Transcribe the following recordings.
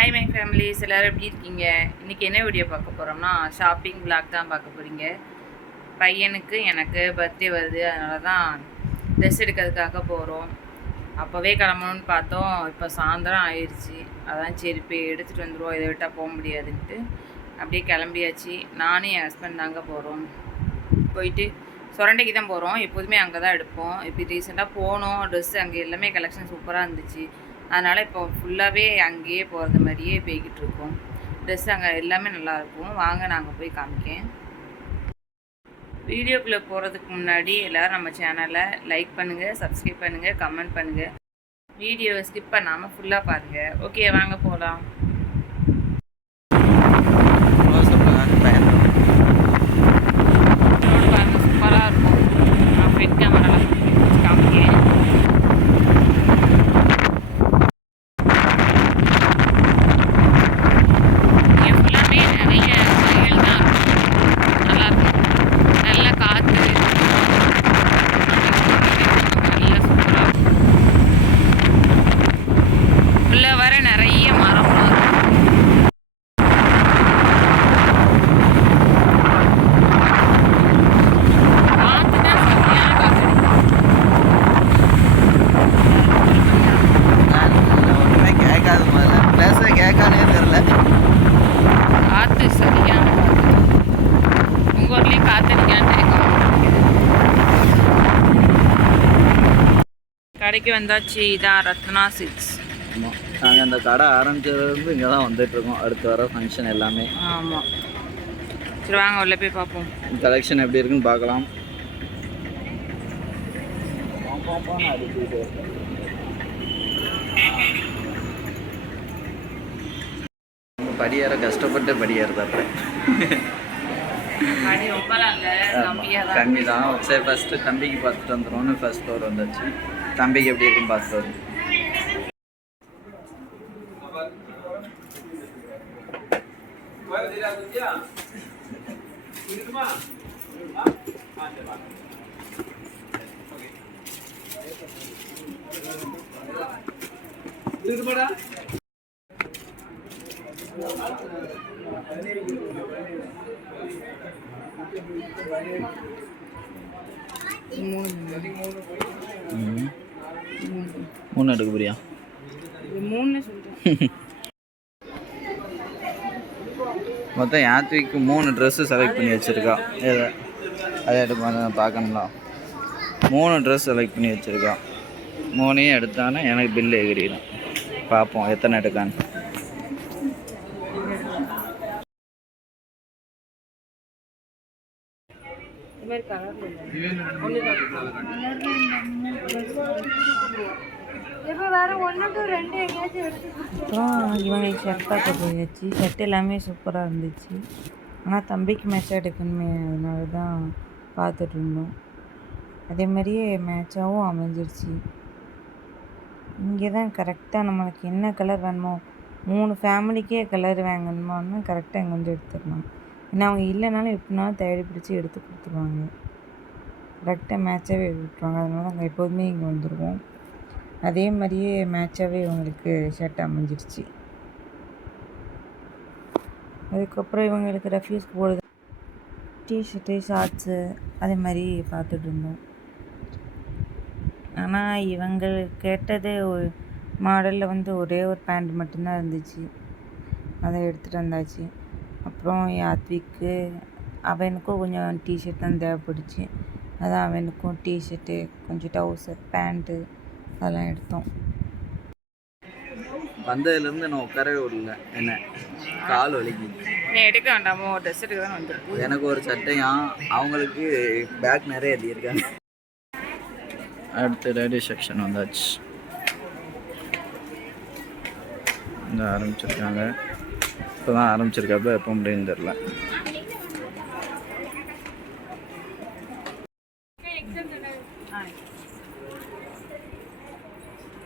Hi my families, எல்லோரும் எப்படி இருக்கீங்க? இன்றைக்கி என்ன வீடியோ பார்க்க போகிறோம்னா ஷாப்பிங் விளாக் தான் பார்க்க போகிறீங்க. பையனுக்கு எனக்கு பர்த்டே வருது, அதனால தான் ட்ரெஸ் எடுக்கிறதுக்காக போகிறோம். அப்போவே கிளம்பணும்னு பார்த்தோம், இப்போ சாயந்தரம் ஆயிடுச்சு. அதான் சரி போய் எடுத்துகிட்டு வந்துடுவோம், இதை விட்டால் போக முடியாதுன்ட்டு அப்படியே கிளம்பியாச்சு. நானும் என் ஹஸ்பண்ட் தாங்க போகிறோம். போயிட்டு சொரண்டைக்கு தான் போகிறோம். எப்போதுமே அங்கே தான் எடுப்போம். இப்போ ரீசெண்டாக போனோம், ட்ரெஸ்ஸு அங்கே எல்லாமே கலெக்ஷன் சூப்பராக இருந்துச்சு. அதனால் இப்போ ஃபுல்லாகவே அங்கேயே போகிறது மாதிரியே போய்கிட்டு இருக்கோம். ட்ரெஸ் அங்கே எல்லாமே நல்லாயிருக்கும். வாங்க நாங்கள் போய் காமிக்கேன். வீடியோக்குள்ளே போகிறதுக்கு முன்னாடி எல்லோரும் நம்ம சேனலை லைக் பண்ணுங்கள், சப்ஸ்கிரைப் பண்ணுங்கள், கமெண்ட் பண்ணுங்கள். வீடியோவை ஸ்கிப் பண்ணாமல் ஃபுல்லாக பாருங்கள். ஓகே, வாங்க போகலாம். சூப்பராக இருக்கும். நான் ஃப்ரண்ட் கேமராவில் காமிக்கேன். கடைக்கு வந்தாச்சு. இதான் ரத்னா சில்க்ஸ். ஆமாம், நாங்கள் அந்த கடை ஆரம்பிச்சதுலேருந்து இங்கே தான் வந்துட்டுருக்கோம். அடுத்து வர ஃபங்க்ஷன் எல்லாமே. ஆமாம், சரி வாங்க உள்ள போய் பார்ப்போம். கலெக்ஷன் எப்படி இருக்குன்னு பார்க்கலாம். படியேற கஷ்டப்பட்டு படியேறதாப்ப கம்மி தான். சரி ஃபஸ்ட்டு தம்பிக்கு பார்த்துட்டு வந்துடும்னு ஃபஸ்ட் ஃப்ளோர் வந்தாச்சு. தம்பிக்கு எப்படி இருக்குன்னு பார்த்துட்டு வரும். மூணு எடுக்க போறியா? மொத்தம் யாத்விக்கு 3 ட்ரெஸ்ஸு செலக்ட் பண்ணி வச்சுருக்கா. அதை எடுக்க பார்க்கணுங்களா? 3 ட்ரெஸ் செலக்ட் பண்ணி வச்சுருக்கா. 3ஐயும் எடுத்தானே எனக்கு பில்லு எகிரிடும். பார்ப்போம் எத்தனை எடுக்கான்னு. அப்புறம் இவங்களுக்கு ஷர்ட் பார்க்க போயாச்சு. ஷர்ட் எல்லாமே சூப்பராக இருந்துச்சு. ஆனால் தம்பிக்கு மேட்சாக எடுக்கணுமே, அதனால தான் பார்த்துட்டு இருந்தோம். அதே மாதிரியே மேட்சாகவும் அமைஞ்சிருச்சு. இங்கே தான் கரெக்டாக நம்மளுக்கு என்ன கலர் வேணுமோ, 3 ஃபேமிலிக்கே கலர் வாங்கணுமான்னு கரெக்டாக இங்கே வந்து எடுத்துடலாம். ஏன்னா அவங்க இல்லைனாலும் எப்படினாலும் தேடி பிடிச்சி எடுத்து கொடுத்துருவாங்க. கரெக்டாக மேட்சாகவே விட்டுருவாங்க. அதனால நாங்கள் எப்போதுமே இங்கே வந்துடுவோம். அதே மாதிரியே மேட்சாகவே இவங்களுக்கு ஷர்ட் அமைஞ்சிருச்சு. அதுக்கப்புறம் இவங்களுக்கு ரெஃப்யூஸ்க்கு போடுறது டிஷர்ட்டு, ஷார்ட்ஸு அதே மாதிரி பார்த்துட்டு இருந்தோம். ஆனால் இவங்க கேட்டது ஒரு மாடலில் வந்து ஒரே ஒரு பேண்ட் மட்டும்தான் இருந்துச்சு. அதை எடுத்துகிட்டு வந்தாச்சு. அப்புறம் யாத்விக்கு அவனுக்கும் கொஞ்சம் டிஷர்ட் தான் தேவைப்படுச்சு. அதான் அவனுக்கும் டிஷர்ட்டு, கொஞ்சம் டவுசர், பேண்ட்டு அதெல்லாம் எடுத்தோம். வந்ததுலேருந்து நான் உட்காரவே விடல. என்ன கால் வலிக்குது. நீ எடுக்க வேண்டாமோ? ட்ரெஸ் எடுக்க தான் வந்துருக்கு. எனக்கு ஒரு சட்டையும் அவங்களுக்கு பேக் நிறைய எழுதியிருக்காங்க. அடுத்து லேடி செக்ஷன் வந்தாச்சு. இந்த ஆரம்பிச்சிருக்காங்க. இப்போ தான் ஆரம்பிச்சிருக்காப்ப எப்போ முடியும்னு தெரில.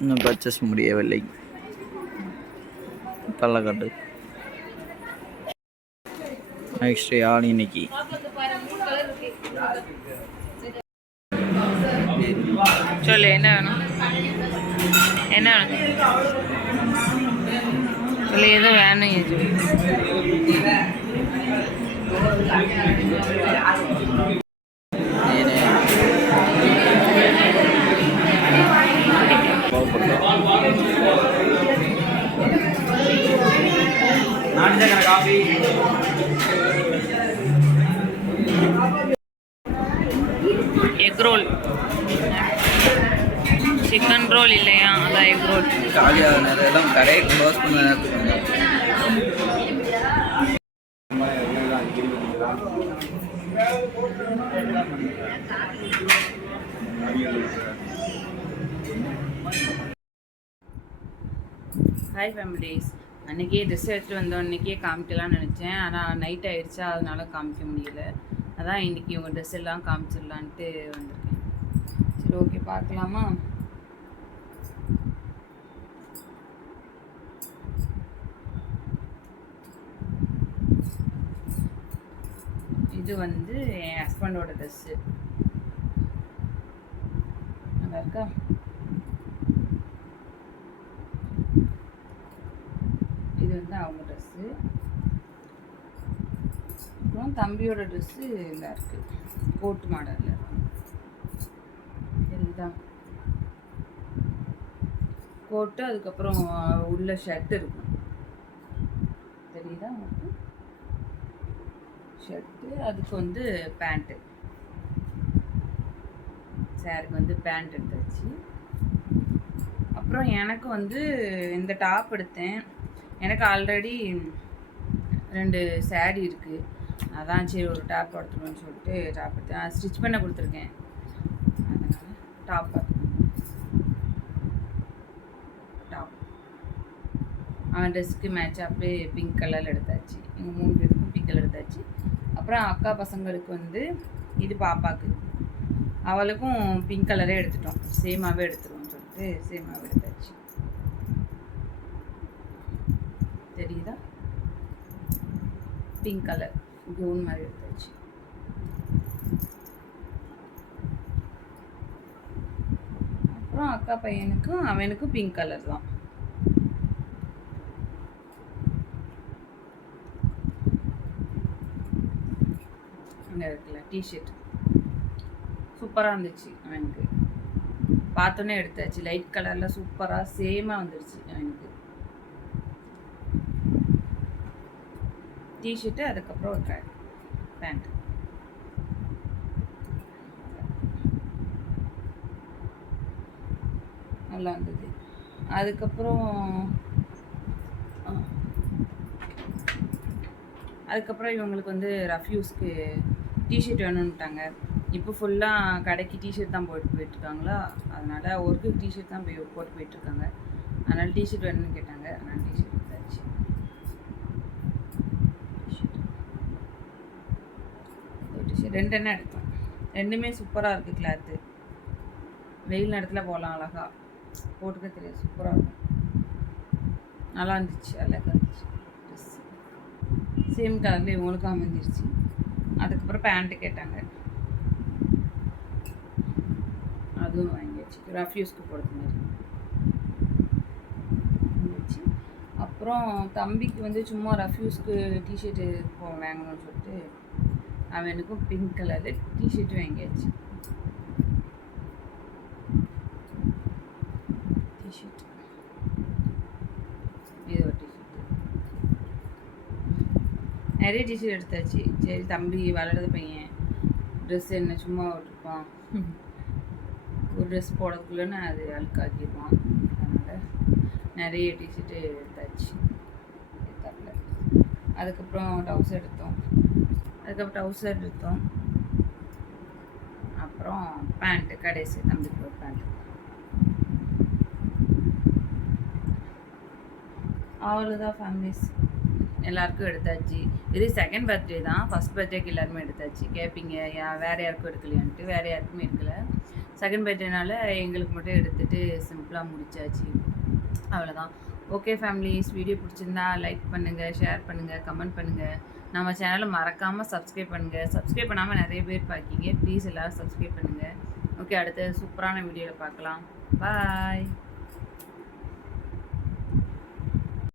இன்னும் பர்ச்சேஸ் முடியவில்லை. பல்லக்காட்டு நெக்ஸ்ட் யாழ் இன்னைக்கு சொல்லு, என்ன வேணும்? என்ன வேணும் இல்லை எதுவும் வேணும் இது எக் ரோல் சிக்கன் ரோல் இல்லையா அதான் எக் ரோல் காலியாக நேரம் கடையை க்ளோஸ் பண்ண நேரத்துக்கு ஹாய் ஃபேமிலிஸ். அன்றைக்கே ட்ரெஸ் எடுத்துகிட்டு வந்தோம், இன்றைக்கே காமிக்கலாம்னு நினச்சேன். ஆனால் நைட் ஆகிடுச்சா, அதனால காமிக்க முடியல. அதான் இன்றைக்கி உங்கள் ட்ரெஸ் எல்லாம் காமிச்சிடலான்ட்டு வந்திருக்கேன். சரி, ஓகே, பார்க்கலாமா? இது வந்து என் ஹஸ்பண்டோட ட்ரெஸ்ஸு. நல்லா இருக்கா? இது வந்து அவங்க ட்ரெஸ்ஸு. அப்புறம் தம்பியோட ட்ரெஸ்ஸு இதாக இருக்குது, கோட் மாடலில் இருக்கும். சரிதா? கோட்டு, அதுக்கப்புறம் உள்ள ஷர்ட் இருக்கும். தெரியுதா உங்களுக்கு? ஷர்ட்டு, அதுக்கு வந்து பேண்ட்டு. சாருக்கு வந்து பேண்ட் எடுத்தாச்சு. அப்புறம் எனக்கு வந்து இந்த டாப் எடுத்தேன். எனக்கு ஆல்ரெடி 2 சாரீ இருக்குது. அதான் சரி ஒரு டாப் எடுத்துக்கணும்னு சொல்லிட்டு டாப் எடுத்தேன். ஸ்டிச் பண்ண கொடுத்துருக்கேன். அதனால் டாப் அவன் ட்ரெஸ்க்கு மேட்ச் அப்படியே பிங்க் கலரில் எடுத்தாச்சு. எங்கள் 3 பேருக்கும் பிங்க் கலர் எடுத்தாச்சு. அப்புறம் அக்கா பசங்களுக்கு வந்து இது பாப்பாவுக்கு, அவளுக்கும் பிங்க் கலரே எடுத்துட்டோம். சேமாகவே எடுத்துருவோம்னு சொல்லிட்டு சேமாகவே எடுத்தாச்சு. தெரியுதா? பிங்க் கலர் கவுன் மாதிரி எடுத்தாச்சு. அப்புறம் அக்கா பையனுக்கும் அவனுக்கும் பிங்க் கலர் தான். அங்கே இருக்குல்ல டிஷர்ட், சூப்பராக இருந்துச்சு. அவனுக்கு பார்த்தோன்னே எடுத்தாச்சு. லைட் கலரில் சூப்பராக சேமாக வந்துடுச்சு அவனுக்கு டிஷர்ட்டு. அதுக்கப்புறம் ஒரு ட்ராக் பேண்ட். நல்லா இருந்தது. அதுக்கப்புறம் இவங்களுக்கு வந்து ரஃப்யூஸ்க்கு டிஷர்ட் வேணும்ட்டாங்க. இப்போ ஃபுல்லாக கடைக்கு டிஷர்ட் தான் போயிட்டுருக்காங்களா, அதனால் ஒர்க்கு டிஷர்ட் தான் போட்டு போயிட்டுருக்காங்க. அதனால் டிஷர்ட் வேணும்னு கேட்டாங்க. அதனால் டிஷர்ட் எடுத்தாச்சு. டிஷர்ட் 2 எண்ணம் எடுத்தோம். 2மே சூப்பராக இருக்குது. கிளாத்து வெயில் நேரத்தில் போகலாம், அழகாக போட்டுக்க தெரியாது, சூப்பராக இருக்கும். நல்லா இருந்துச்சு, அழகாக இருந்துச்சு ட்ரெஸ். சேம் கலரில் இவங்களுக்கும் அமைஞ்சிருச்சு. அதுக்கப்புறம் பேண்ட்டு கேட்டாங்க, அதுவும் வாங்கியாச்சு. ரஃப்யூஸ்க்கு போடுறது மாதிரி வாங்கியாச்சு. அப்புறம் தம்பிக்கு வந்து சும்மா ரஃப்யூஸ்க்கு டிஷர்ட்டு வாங்கணும்னு சொல்லிட்டு அவனுக்கும் பிங்க் கலரில் டிஷர்ட்டு வாங்கியாச்சு. டிஷர்ட், இது ஒரு டிஷர்ட்டு. நிறைய டிஷர்ட் எடுத்தாச்சு. சரி, தம்பி வளர்றது பையன், ட்ரெஸ் என்ன சும்மா விட்டுருப்பான், ஒரு ட்ரெஸ் போடுறதுக்குள்ளேன்னு அது அழுக்காக்கிடுவான். அதனால் நிறைய டிஷர்ட்டு எடுத்தாச்சு. அதுக்கப்புறம் டவுசர் எடுத்தோம். அப்புறம் பேண்ட்டு கடைசி தம்பிக்கு ஒரு பேண்ட்டு. அவ்வளோதான் ஃபேமிலிஸ், எல்லாருக்கும் எடுத்தாச்சு. இது செகண்ட் பர்த்டே தான். ஃபஸ்ட் பர்த்டேக்கு எல்லாருமே எடுத்தாச்சு. கேட்பீங்க வேறு யாருக்கும் எடுக்கலையான்ட்டு. வேறு யாருக்குமே எடுக்கலை. செகண்ட் பர்த்டேனால எங்களுக்கு மட்டும் எடுத்துகிட்டு சிம்பிளாக முடிச்சாச்சு. அவ்வளோதான். ஓகே ஃபேமிலிஸ், வீடியோ பிடிச்சிருந்தா லைக் பண்ணுங்கள், ஷேர் பண்ணுங்கள், கமெண்ட் பண்ணுங்கள். நம்ம சேனலை மறக்காமல் சப்ஸ்கிரைப் பண்ணுங்கள். சப்ஸ்கிரைப் பண்ணாமல் நிறைய பேர் பார்க்கிங்க. ப்ளீஸ் எல்லோரும் சப்ஸ்கிரைப் பண்ணுங்கள். ஓகே, அடுத்த சூப்பரான வீடியோவில் பார்க்கலாம். பாய்.